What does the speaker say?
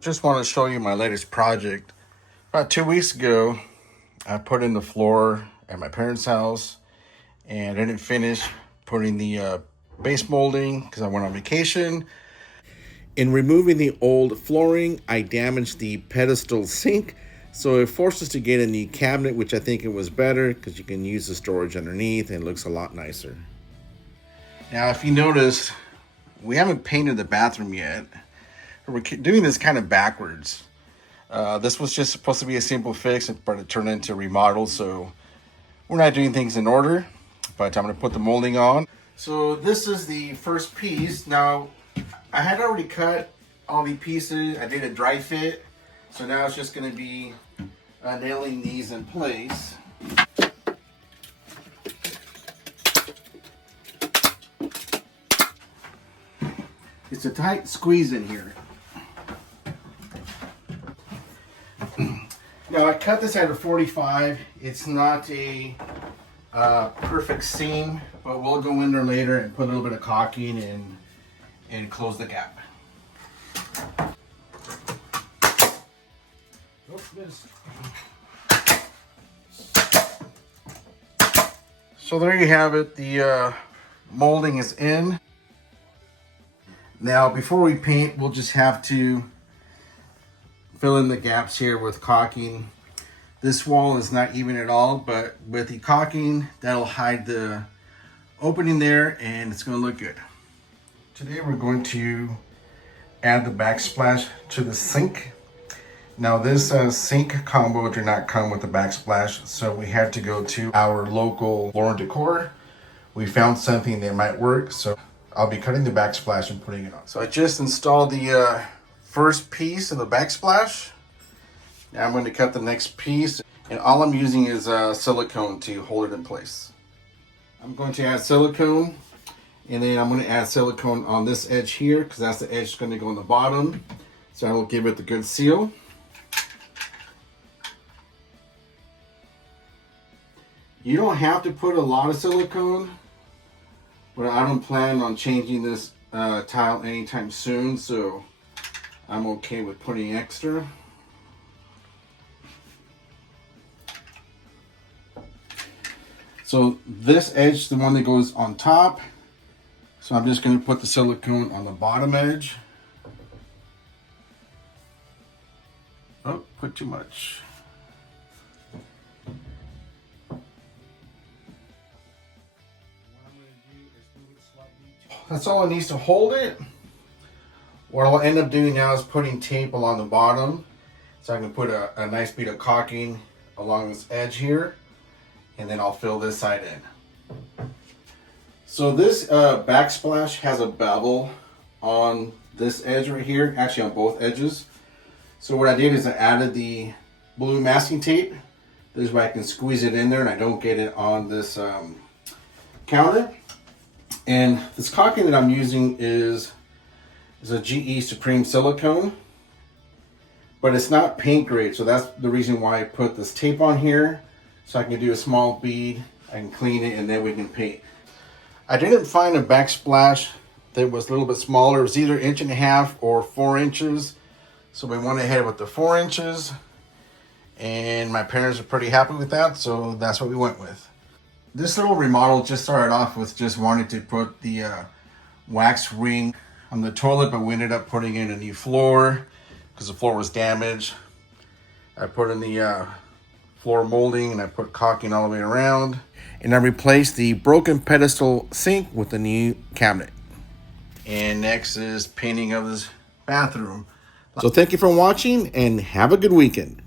Just want to show you my latest project. About 2 weeks ago, I put in the floor at my parents' house and I didn't finish putting the base molding because I went on vacation. In removing the old flooring, I damaged the pedestal sink, so it forced us to get a new cabinet, which I think it was better because you can use the storage underneath and it looks a lot nicer. Now, if you notice, we haven't painted the bathroom yet. We're doing this kind of backwards. This was just supposed to be a simple fix, but it turned into a remodel, so we're not doing things in order, but I'm going to put the molding on. So this is the first piece. Now, I had already cut all the pieces. I did a dry fit, so now it's just going to be nailing these in place. It's a tight squeeze in here. Now I cut this at a 45. It's not a perfect seam, but we'll go in there later and put a little bit of caulking and close the gap. So there you have it. The molding is in. Now before we paint, we'll just have to fill in the gaps here with caulking. This wall is not even at all, but with the caulking, that'll hide the opening there and it's going to look good. Today we're going to add the backsplash to the sink. Now this sink combo did not come with the backsplash, so we had to go to our local Floor & Decor. We found something that might work, so I'll be cutting the backsplash and putting it on. So I just installed the first piece of the backsplash. Now I'm going to cut the next piece, and all I'm using is silicone to hold it in place. I'm going to add silicone, and then I'm going to add silicone on this edge here because that's the edge that's going to go on the bottom, so I will give it the good seal. You don't have to put a lot of silicone, but I don't plan on changing this tile anytime soon, so I'm okay with putting extra. So this edge is the one that goes on top. So I'm just going to put the silicone on the bottom edge. Oh, put too much. That's all it needs to hold it. What I'll end up doing now is putting tape along the bottom, so I can put a nice bead of caulking along this edge here, and then I'll fill this side in. So this backsplash has a bevel on this edge right here, actually on both edges. So what I did is I added the blue masking tape. This way I can squeeze it in there and I don't get it on this counter. And this caulking that I'm using is a GE Supreme silicone, but it's not paint grade, so that's the reason why I put this tape on here, so I can do a small bead, I can clean it, and then we can paint. I didn't find a backsplash that was a little bit smaller. It was either 1.5 inches or 4 inches, so we went ahead with the 4 inches, and my parents are pretty happy with that, so that's what we went with. This little remodel just started off with just wanting to put the wax ring on the toilet, but we ended up putting in a new floor because the floor was damaged. I put in the floor molding and I put caulking all the way around. And I replaced the broken pedestal sink with a new cabinet. And next is painting of this bathroom. So thank you for watching and have a good weekend.